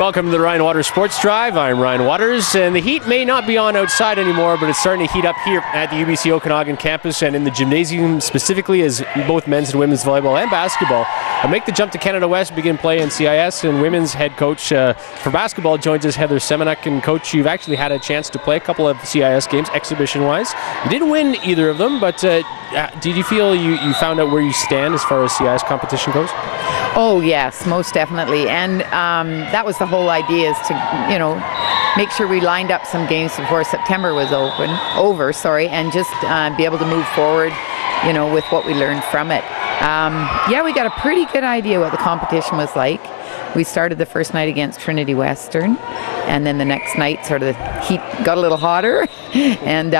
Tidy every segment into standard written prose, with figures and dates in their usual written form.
Welcome to the Ryan Waters Sports Drive. I'm Ryan Waters, and the heat may not be on outside anymore, but it's starting to heat up here at the UBC Okanagan campus and in the gymnasium specifically, as both men's and women's volleyball and basketball make the jump to Canada West, begin play in CIS. And women's head coach for basketball joins us, Heather Semeniuk. And coach, you've actually had a chance to play a couple of CIS games exhibition-wise. You didn't win either of them, but did you feel you found out where you stand as far as CIS competition goes? Oh yes, most definitely, and that was the whole idea, is to make sure we lined up some games before September was over, and just be able to move forward, with what we learned from it. Yeah, we got a pretty good idea what the competition was like. We started the first night against Trinity Western, and then the next night sort of the heat got a little hotter, and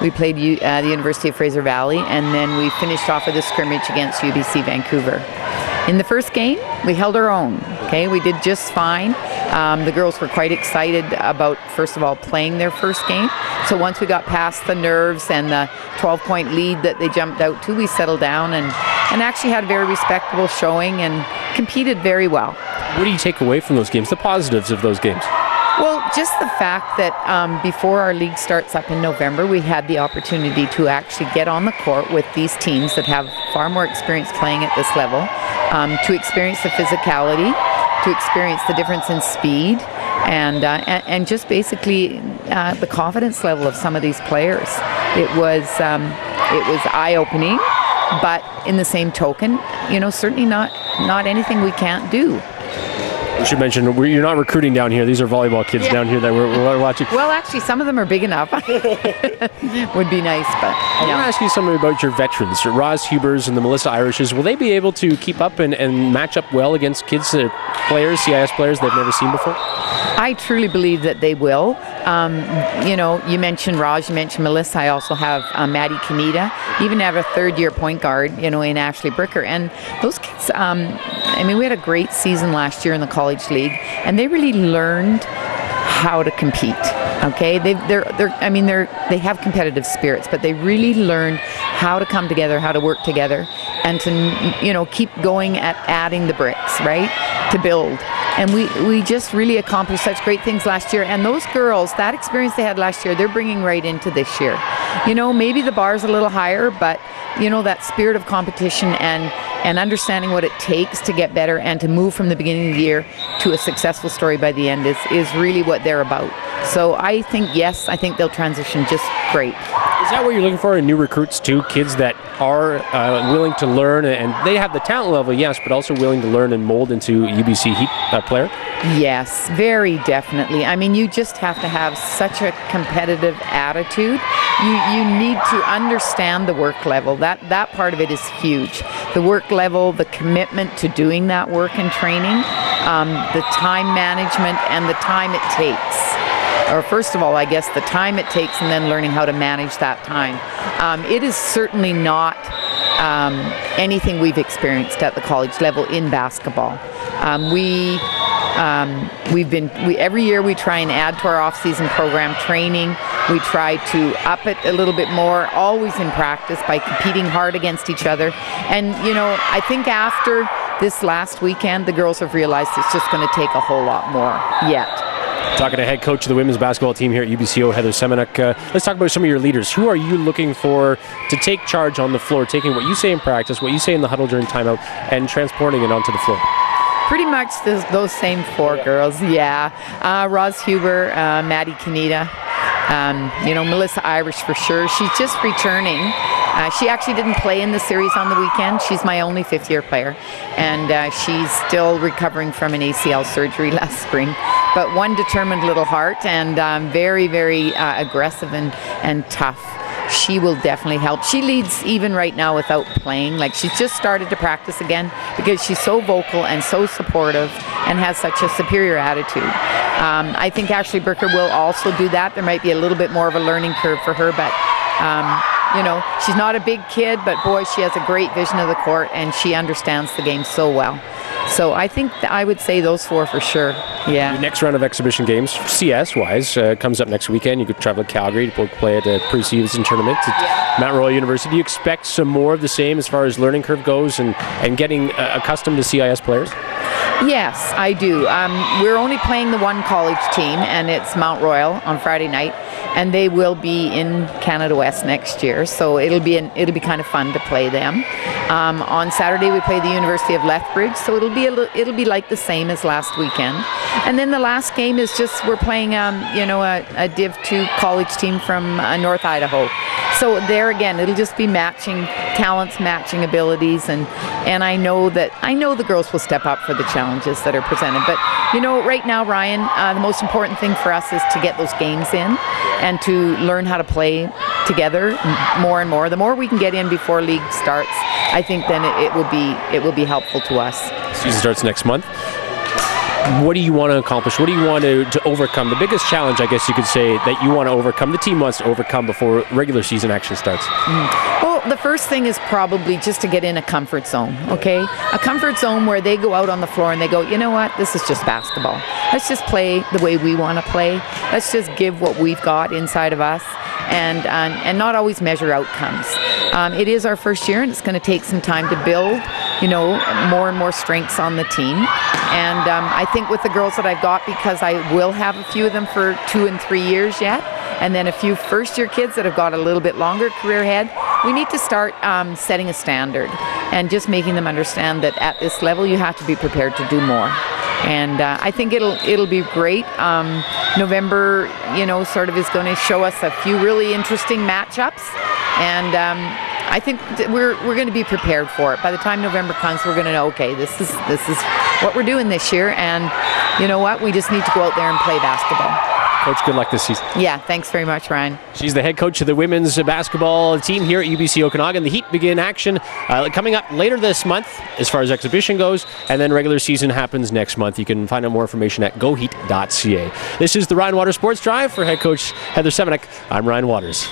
we played the University of Fraser Valley, and then we finished off with a scrimmage against UBC Vancouver. In the first game, we held our own. Okay, we did just fine. The girls were quite excited about, first of all, playing their first game. So once we got past the nerves and the 12-point lead that they jumped out to, we settled down and actually had a very respectable showing and competed very well. What do you take away from those games, the positives of those games? Well, just the fact that before our league starts up in November, we had the opportunity to actually get on the court with these teams that have far more experience playing at this level, to experience the physicality, to experience the difference in speed, and just basically the confidence level of some of these players. It was eye-opening, but in the same token, certainly not anything we can't do. We should mention, you're not recruiting down here. These are volleyball kids down here that we're watching. Well, actually, some of them are big enough. Would be nice, but I want to ask you something about your veterans, your Roz Hubers and the Melissa Irishes. Will they be able to keep up and match up well against kids that are players, CIS players they've never seen before? I truly believe that they will. You mentioned Raj, you mentioned Melissa. I also have Maddie Kaneda. Even have a third-year point guard, in Ashley Bricker. And those kids, we had a great season last year in the college league, and they really learned how to compete. Okay, they have competitive spirits, but they really learned how to come together, how to work together, and to keep going at adding the bricks, right, to build. And we just really accomplished such great things last year. And those girls, that experience they had last year, they're bringing right into this year. Maybe the bar's a little higher, but that spirit of competition and understanding what it takes to get better and to move from the beginning of the year to a successful story by the end is really what they're about. So I think they'll transition just great. Is that what you're looking for in new recruits too? Kids that are willing to learn, and they have the talent level, yes, but also willing to learn and mold into UBC Heat player? Yes, very definitely. You just have to have such a competitive attitude. You need to understand the work level. That part of it is huge. The work level, the commitment to doing that work and training, the time management and the time it takes. Or first of all, I guess the time it takes, and then learning how to manage that time. It is certainly not anything we've experienced at the college level in basketball. Every year we try and add to our off-season program training. We try to up it a little bit more, always in practice, by competing hard against each other. And I think after this last weekend, the girls have realized it's just going to take a whole lot more yet. Talking to head coach of the women's basketball team here at UBCO, Heather Semeniuk. Let's talk about some of your leaders. Who are you looking for to take charge on the floor, taking what you say in practice, what you say in the huddle during timeout, and transporting it onto the floor? Pretty much those same four girls, yeah. Roz Huber, Maddie Kaneda, Melissa Irish for sure. She's just returning. She actually didn't play in the series on the weekend. She's my only fifth-year player, and she's still recovering from an ACL surgery last spring. But one determined little heart, and very, very aggressive and tough. She will definitely help. She leads even right now without playing. Like, she's just started to practice again because she's so vocal and so supportive and has such a superior attitude. I think Ashley Bricker will also do that. There might be a little bit more of a learning curve for her, but she's not a big kid, but boy, she has a great vision of the court, and she understands the game so well. So I think I would say those four for sure. Yeah. Your next round of exhibition games, CS-wise, comes up next weekend. You could travel to Calgary to play at a pre-season tournament at Mount Royal University. Do you expect some more of the same as far as learning curve goes and getting accustomed to CIS players? Yes, I do. We're only playing the one college team, and it's Mount Royal on Friday night, and they will be in Canada West next year. So it'll be kind of fun to play them. On Saturday we play the University of Lethbridge, so it'll be like the same as last weekend. And then the last game is just we're playing a Div 2 college team from North Idaho. So there again, it'll just be matching talents, matching abilities, and I know the girls will step up for the challenges that are presented. But right now, Ryan, the most important thing for us is to get those games in and to learn how to play together more and more. The more we can get in before league starts, I think then it will be helpful to us. Season starts next month. What do you want to accomplish? What do you want to overcome? The biggest challenge, I guess you could say, that you want to overcome, the team wants to overcome before regular season actually starts? Well, the first thing is probably just to get in a comfort zone, okay? A comfort zone where they go out on the floor and they go, you know what, this is just basketball. Let's just play the way we want to play. Let's just give what we've got inside of us and not always measure outcomes. It is our first year, and it's going to take some time to build, more and more strengths on the team. And I think with the girls that I've got, because I will have a few of them for 2 and 3 years yet, and then a few first-year kids that have got a little bit longer career ahead, we need to start setting a standard and just making them understand that at this level you have to be prepared to do more. And I think it'll be great. November, sort of is going to show us a few really interesting matchups, and I think we're going to be prepared for it. By the time November comes, we're going to know, okay, this is what we're doing this year, and you know what? We just need to go out there and play basketball. Coach, good luck this season. Yeah, thanks very much, Ryan. She's the head coach of the women's basketball team here at UBC Okanagan. The Heat begin action coming up later this month as far as exhibition goes, and then regular season happens next month. You can find out more information at goheat.ca. This is the Ryan Waters Sports Drive. For head coach Heather Semeniuk, I'm Ryan Waters.